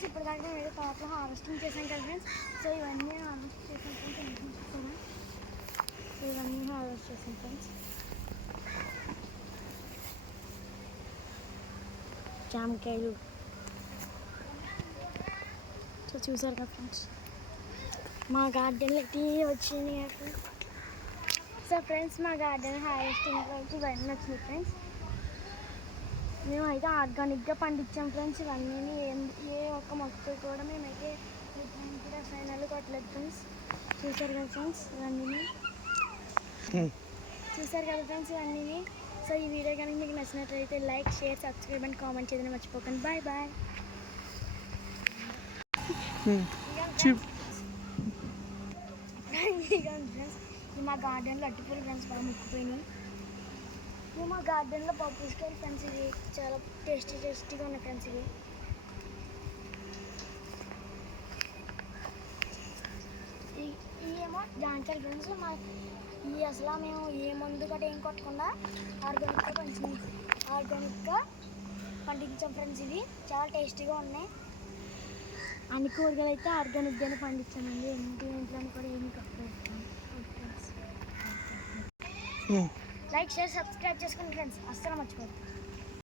Friends ఇప్పుడు దాకా మేము తోటలో హార్వెస్టింగ్ చేసాం కదా ఫ్రెండ్స్. సో ఇవన్నీ హార్వెస్ట్ చేసాం ఫ్రెండ్స్. ఇవన్నీ హార్వెస్ట్ చేసాం ఫ్రెండ్స్. జామకాయలు సో చూసారు కదా ఫ్రెండ్స్, మా గార్డెన్లోకి వచ్చినాయి ఫ్రెండ్స్. సో ఫ్రెండ్స్ మా గార్డెన్ హార్వెస్టింగ్లోకి ఇవన్నీ వచ్చినాయి ఫ్రెండ్స్. మేమైతే ఆర్గానిక్గా పండించాం ఫ్రెండ్స్. ఇవన్నీ ఏ ఒక్క మొక్క కూడా మేమైతే రసాయనాలు కొట్టలేదు ఫ్రెండ్స్. చూసారు కదా ఫ్రెండ్స్ ఇవన్నీ సో ఈ వీడియో కనుక మీకు నచ్చినట్లయితే like, share, subscribe and comment చేయడం మర్చిపోకండి. Bye bye. ఫ్రెండ్స్ మా గార్డెన్లో అట్టిపూలు ఫ్రెండ్స్ బాగా ముక్కిపోయినాయి. మా గార్డెన్లో పప్పుస్కాయలు ఫ్రెండ్స్. ఇవి చాలా టేస్టీగా ఉన్నాయి ఫ్రెండ్స్. ఇవేమో జాంకాయలు ఫ్రెండ్స్. ఇవి అసలు మేము ఏ మందు గట్రా ఏం కొట్టకుండా ఆర్గానిక్గా పండించాం ఫ్రెండ్స్. ఇవి చాలా టేస్టీగా ఉన్నాయి. అన్ని కూరగాయలు అయితే ఆర్గానిక్గానే పండించామండి. ఇంట్లో కూడా ఏమి కొట్టలేదు. లైక్, షేర్, సబ్స్క్రైబ్ చేసుకోండి ఫ్రెండ్స్. అస్సలు మర్చిపోద్దు.